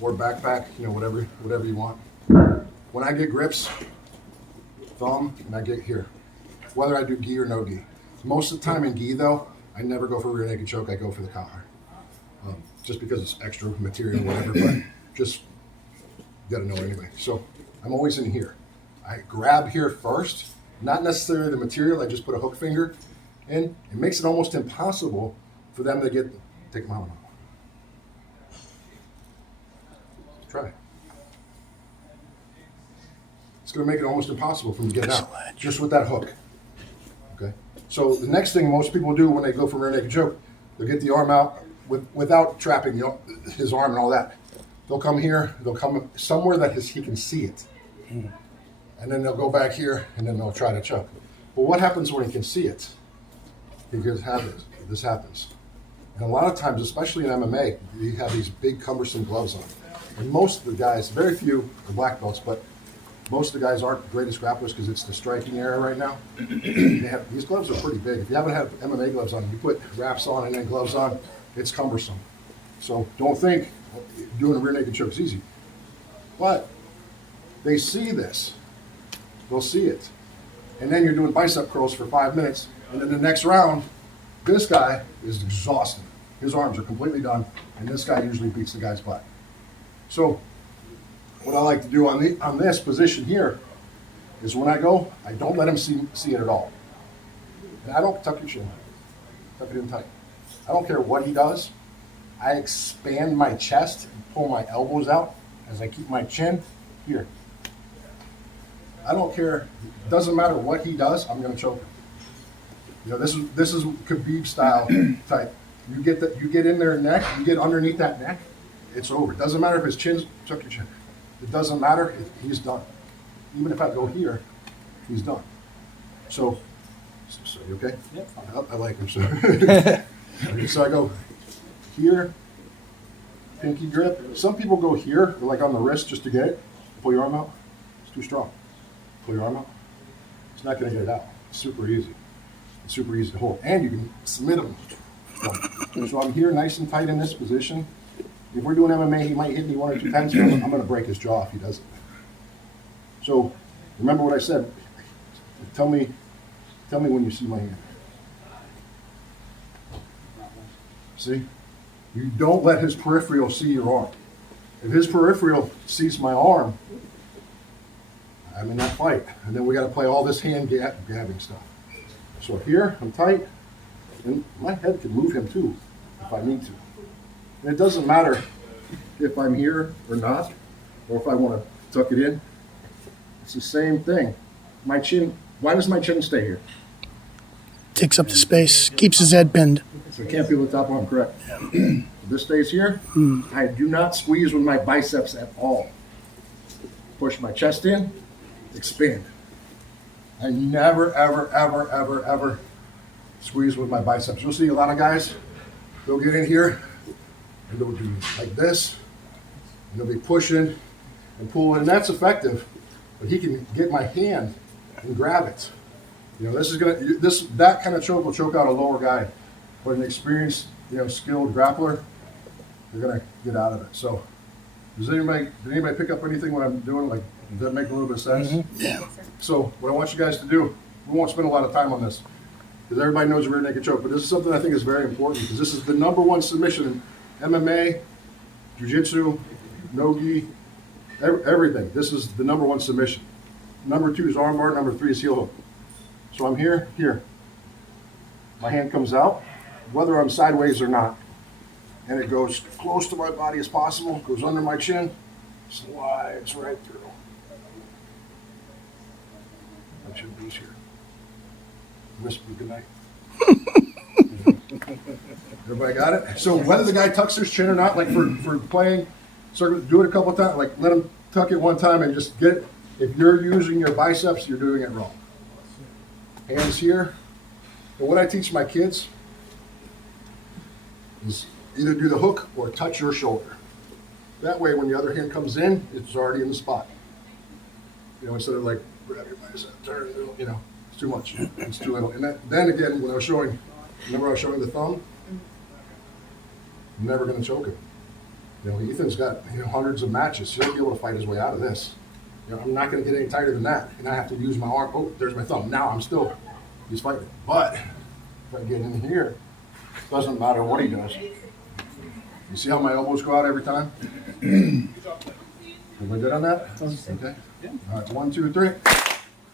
or backpack, whatever you want. When I get grips, thumb, and I get here, whether I do gi or no gi. Most of the time in gi, though, I never go for rear naked choke. I go for the collar, just because it's extra material, whatever. But just got to know anyway. So I'm always in here. I grab here first, not necessarily the material. I just put a hook finger in. It makes it almost impossible for them to take them out. Try it. It's going to make it almost impossible for them to get out just with that hook. Okay. So the next thing most people do when they go for rear naked choke, they'll get the arm out without trapping his arm and all that. They'll come here. They'll come somewhere that he can see it, and then they'll go back here, and then they'll try to choke. But what happens when he can see it? This happens. And a lot of times, especially in MMA, you have these big cumbersome gloves on. And most of the guys, very few are black belts, but most of the guys aren't the greatest grapplers because it's the striking era right now. These gloves are pretty big. If you haven't had MMA gloves on, you put wraps on and then gloves on, it's cumbersome. So don't think doing a rear naked choke is easy. But they see this. They'll see it. And then you're doing bicep curls for 5 minutes, and then the next round, this guy is exhausted. His arms are completely done, and this guy usually beats the guy's butt. So what I like to do on this position here is when I go, I don't let him see it at all. And I don't tuck your chin. Tuck it in tight. I don't care what he does. I expand my chest and pull my elbows out as I keep my chin here. I don't care. It doesn't matter what he does. I'm going to choke him. This is Khabib style type. You get in their neck. You get underneath that neck. It's over. It doesn't matter if his chin's tuck your chin. It doesn't matter. He's done. Even if I go here, he's done. So you okay? Yep. I like him. So I go here, pinky grip. Some people go here, like on the wrist, just to get it. Pull your arm out. It's too strong. Pull your arm out. It's not going to get it out. It's super easy. It's super easy to hold, and you can submit them. So I'm here, nice and tight in this position. If we're doing MMA, he might hit me 1 or 2 times. I'm going to break his jaw if he does it. So remember what I said. Tell me when you see my hand. See? You don't let his peripheral see your arm. If his peripheral sees my arm, I'm in that fight. And then we got to play all this hand grabbing stuff. So here, I'm tight, and my head can move him too, if I need to. And it doesn't matter if I'm here or not, or if I want to tuck it in. It's the same thing. My chin, why does my chin stay here? Takes up the space, keeps his head pinned. So it can't be with the top arm, correct? This stays here. I do not squeeze with my biceps at all. Push my chest in, expand. I never, ever, ever, ever, ever squeeze with my biceps. You'll see a lot of guys, they'll get in here, and they'll do like this, and they'll be pushing and pulling, and that's effective, but he can get my hand and grab it. That kind of choke will choke out a lower guy, but an experienced, skilled grappler, they're gonna get out of it. So, did anybody pick up anything what I'm doing? Like, does that make a little bit of sense? Mm-hmm. Yeah. So, what I want you guys to do, we won't spend a lot of time on this, because everybody knows a rear naked choke, but this is something I think is very important, because this is the #1 submission in MMA, jiu-jitsu, no-gi, everything. This is the #1 submission. #2 is armbar, #3 is heel hook. So I'm here. My hand comes out, whether I'm sideways or not, and it goes close to my body as possible, goes under my chin, slides right through. I should be here. Whisper good night. Everybody got it? So whether the guy tucks his chin or not, like for playing, do it a couple of times, like let him tuck it one time and just get, if you're using your biceps, you're doing it wrong. Hands here. And what I teach my kids is either do the hook or touch your shoulder. That way, when the other hand comes in, it's already in the spot. Instead of like, grab your bicep, turn, it's too much. It's too little. And then again, when I was showing the thumb, I'm never going to choke him. You know, Ethan's got hundreds of matches. He'll be able to fight his way out of this. You know, I'm not going to get any tighter than that, and I have to use my arm. Oh, there's my thumb. Now he's fighting. But if I get in here, it doesn't matter what he does. You see how my elbows go out every time? Am I good on that? Okay. All right, 1, 2, 3.